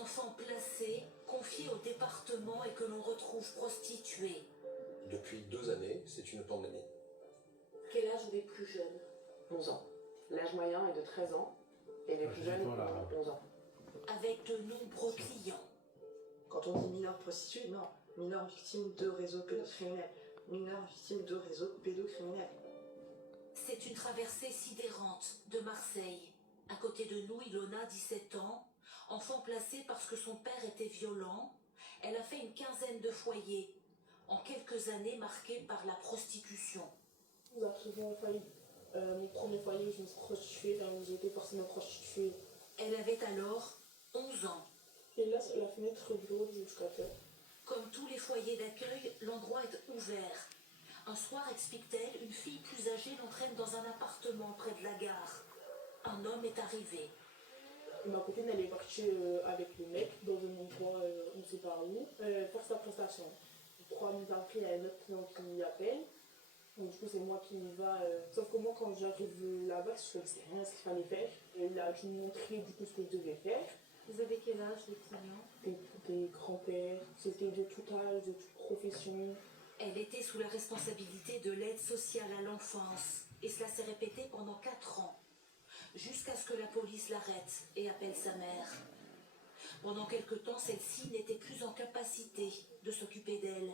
enfants placés, confiés au département et que l'on retrouve prostitués. Depuis 2 années, c'est une pandémie. Quel âge ont les plus jeunes? 11 ans. L'âge moyen est de 13 ans et les plus jeunes ont 11 ans. Avec de nombreux clients. Quand on dit mineurs prostituées, non. Mineurs victimes de réseaux pédocriminels. Mineurs victimes de réseaux pédocriminels. C'est une traversée sidérante de Marseille. À côté de nous, Ilona, 17 ans, enfant placée parce que son père était violent. Elle a fait une quinzaine de foyers, en quelques années marqués par la prostitution. Nous avons failli. Mon premier foyer, je me suis prostituée, j'ai été forcément prostituée. Elle avait alors 11 ans. Et là, la fenêtre du bureau du éducateur. Comme tous les foyers d'accueil, l'endroit est ouvert. Un soir, explique-t-elle, une fille plus âgée l'entraîne dans un appartement près de la gare. Un homme est arrivé. Ma copine, elle est partie avec le mec dans un endroit, on ne sait pas où, faire sa prestation. 3 minutes après, il y a un autre client qui appelle. Donc, du coup, c'est moi qui y va. Sauf que moi, quand j'arrive là-bas, je ne sais rien ce qu'il fallait faire. Il a dû me montrer du coup ce que je devais faire. Vous avez quel âge, les clients? Des grands-pères, c'était de tout âge, de toute profession. Elle était sous la responsabilité de l'aide sociale à l'enfance. Et cela s'est répété pendant 4 ans. Jusqu'à ce que la police l'arrête et appelle sa mère. Pendant quelque temps, celle-ci n'était plus en capacité de s'occuper d'elle.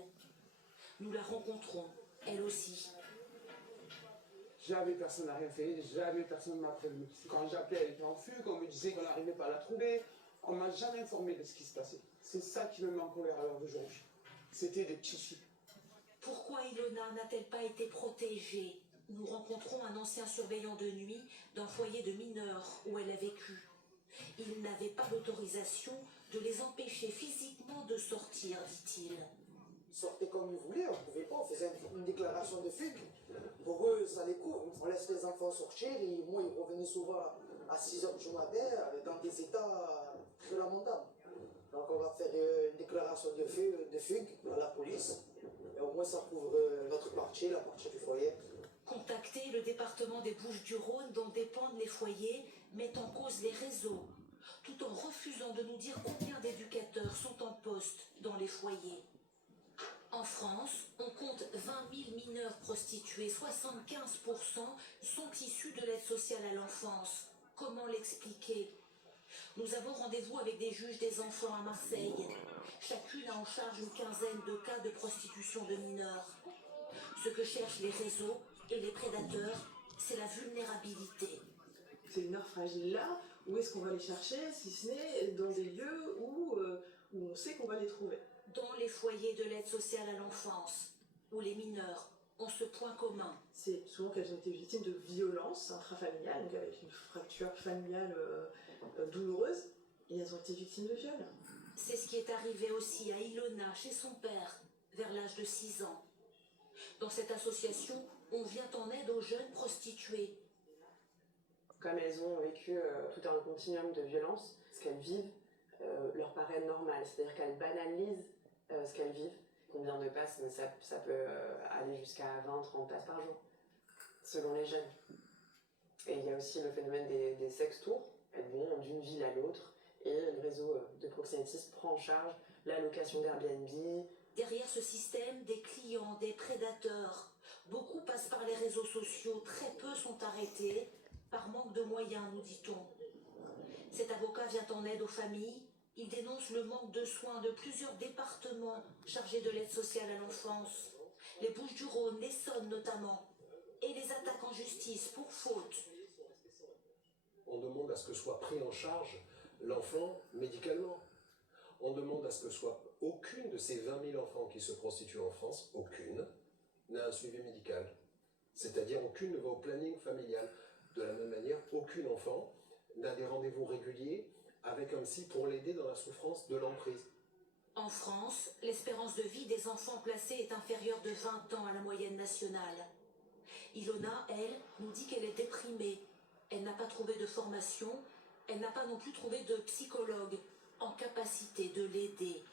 Nous la rencontrons, elle aussi. Jamais personne n'a rien fait, jamais personne ne m'a prévenu. Quand j'appelais, elle était en fugue, on me disait qu'on n'arrivait pas à la trouver. On ne m'a jamais informé de ce qui se passait. C'est ça qui me met en colère à l'heure d'aujourd'hui. C'était des petits filles. Pourquoi Ilona n'a-t-elle pas été protégée? Nous rencontrons un ancien surveillant de nuit d'un foyer de mineurs où elle a vécu. Il n'avait pas d'autorisation de les empêcher physiquement de sortir, dit-il. Ils sortaient comme ils voulaient, on ne pouvait pas, on faisait une déclaration de fugue. Pour eux, ça les couvre, on laisse les enfants sortir et moi, ils revenaient souvent à 6 h du matin dans des états très lamentables. Donc on va faire une déclaration de fugue à la police. Et au moins ça couvre notre partie, la partie du foyer. Contacter le département des Bouches-du-Rhône dont dépendent les foyers met en cause les réseaux, tout en refusant de nous dire combien d'éducateurs sont en poste dans les foyers. En France, on compte 20 000 mineurs prostitués, 75% sont issus de l'aide sociale à l'enfance. Comment l'expliquer? Nous avons rendez-vous avec des juges des enfants à Marseille. Chacune a en charge une quinzaine de cas de prostitution de mineurs. Ce que cherchent les réseaux et les prédateurs, c'est la vulnérabilité. Ces mineurs fragiles-là, où est-ce qu'on va les chercher, si ce n'est dans des lieux où on sait qu'on va les trouver? Dans les foyers de l'aide sociale à l'enfance, où les mineurs ont ce point commun. C'est souvent qu'elles ont été victimes de violences intrafamiliales, donc avec une fracture familiale douloureuse, et elles ont été victimes de viol. C'est ce qui est arrivé aussi à Ilona, chez son père, vers l'âge de 6 ans. Dans cette association, on vient en aide aux jeunes prostituées. Comme elles ont vécu tout un continuum de violence, ce qu'elles vivent leur paraît normal. C'est-à-dire qu'elles banalisent ce qu'elles vivent. Combien de passes, ça peut aller jusqu'à 20-30 passes par jour, selon les jeunes. Et il y a aussi le phénomène des sex-tours. Elles vont d'une ville à l'autre et le réseau de proxénétisme prend en charge la location d'Airbnb. Derrière ce système, des clients, des prédateurs. Beaucoup passent par les réseaux sociaux, très peu sont arrêtés, par manque de moyens, nous dit-on. Cet avocat vient en aide aux familles. Il dénonce le manque de soins de plusieurs départements chargés de l'aide sociale à l'enfance. Les Bouches-du-Rhône, l'Essonne notamment. Et les attaques en justice pour faute. On demande à ce que soit pris en charge l'enfant médicalement. On demande à ce que soit aucune de ces 20 000 enfants qui se prostituent en France, aucune, n'a un suivi médical. C'est-à-dire aucune ne va au planning familial. De la même manière, aucun enfant n'a des rendez-vous réguliers avec un psy pour l'aider dans la souffrance de l'emprise. En France, l'espérance de vie des enfants placés est inférieure de 20 ans à la moyenne nationale. Ilona, elle, nous dit qu'elle est déprimée. Elle n'a pas trouvé de formation, elle n'a pas non plus trouvé de psychologue en capacité de l'aider.